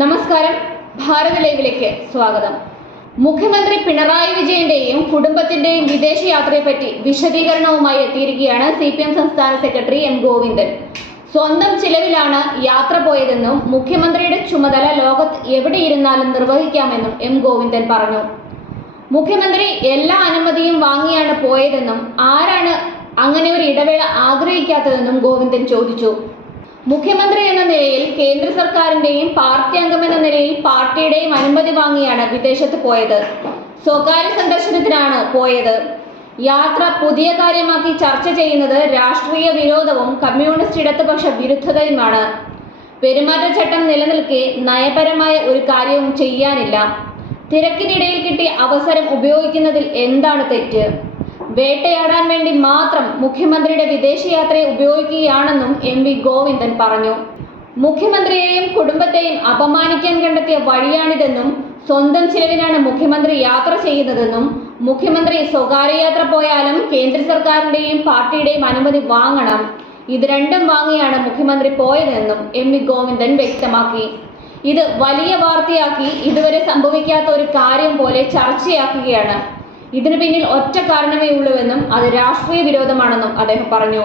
നമസ്കാരം, ഭാരത് ലൈവിലേക്ക് സ്വാഗതം. മുഖ്യമന്ത്രി പിണറായി വിജയന്റെയും കുടുംബത്തിന്റെയും വിദേശയാത്രയെപ്പറ്റി വിശദീകരണവുമായി എത്തിയിരിക്കുകയാണ് CPM സംസ്ഥാന സെക്രട്ടറി M ഗോവിന്ദൻ. സ്വന്തം ചിലവിലാണ് യാത്ര പോയതെന്നും മുഖ്യമന്ത്രിയുടെ ചുമതല ലോകത്ത് എവിടെയിരുന്നാലും നിർവഹിക്കാമെന്നും M ഗോവിന്ദൻ പറഞ്ഞു. മുഖ്യമന്ത്രി എല്ലാ അനുമതിയും വാങ്ങിയാണ് പോയതെന്നും ആരാണ് അങ്ങനെ ഒരു ഇടവേള ആഗ്രഹിക്കാത്തതെന്നും ഗോവിന്ദൻ ചോദിച്ചു. മുഖ്യമന്ത്രി എന്ന നിലയിൽ കേന്ദ്ര സർക്കാരിന്റെയും പാർട്ടി അംഗം എന്ന നിലയിൽ പാർട്ടിയുടെയും അനുമതി വാങ്ങിയാണ് വിദേശത്ത് പോയത്. സ്വകാര്യ സന്ദർശനത്തിനാണ് പോയത്. യാത്ര പുതിയ കാര്യമാക്കി ചർച്ച ചെയ്യുന്നത് രാഷ്ട്രീയ വിരോധവും കമ്മ്യൂണിസ്റ്റ് ഇടതുപക്ഷ വിരുദ്ധതയുമാണ്. പെരുമാറ്റച്ചട്ടം നിലനിൽക്കെ നയപരമായ ഒരു കാര്യവും ചെയ്യാനില്ല. തിരക്കിനിടയിൽ കിട്ടിയ അവസരം ഉപയോഗിക്കുന്നതിൽ എന്താണ് തെറ്റ്? വേട്ടയാടാൻ വേണ്ടി മാത്രം മുഖ്യമന്ത്രിയുടെ വിദേശയാത്രയെ ഉപയോഗിക്കുകയാണെന്നും MP ഗോവിന്ദൻ പറഞ്ഞു. മുഖ്യമന്ത്രിയെയും കുടുംബത്തെയും അപമാനിക്കാൻ കണ്ടെത്തിയ വഴിയാണിതെന്നും സ്വന്തം ചിലവിനാണ് മുഖ്യമന്ത്രി യാത്ര ചെയ്യുന്നതെന്നും മുഖ്യമന്ത്രി സ്വകാര്യ യാത്ര പോയാലും കേന്ദ്ര സർക്കാരിന്റെയും പാർട്ടിയുടെയും അനുമതി വാങ്ങണം. ഇത് രണ്ടും വാങ്ങിയാണ് മുഖ്യമന്ത്രി പോയതെന്നും MP ഗോവിന്ദൻ വ്യക്തമാക്കി. ഇത് വലിയ വാർത്തയാക്കി ഇതുവരെ സംഭവിക്കാത്ത ഒരു കാര്യം പോലെ ചർച്ചയാക്കുകയാണ്. ഇതിനു പിന്നിൽ ഒറ്റ കാരണമേ ഉള്ളൂവെന്നും അത് രാഷ്ട്രീയ വിരോധമാണെന്നും അദ്ദേഹം പറഞ്ഞു.